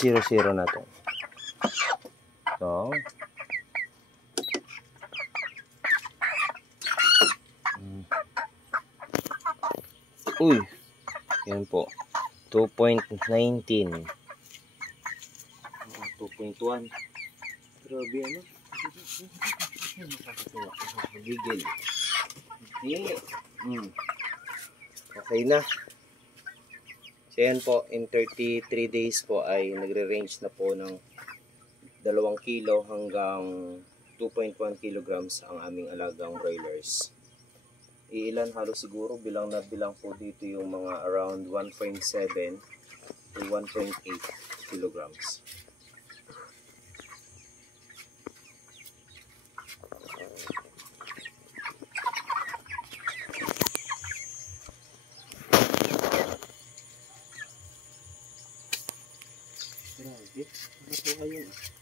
0-0 natin. So, uy, yan po. 2.19. 2.1. Grabe ano? Gigil. Okay na. So yan po, in 33 days po ay nagre-range na po ng 2 kilo hanggang 2.1 kilograms ang aming alagang broilers. Iilan halos siguro bilang na bilang po dito yung mga around 1.7 to 1.8 kilograms. Grabe, ano po kayo?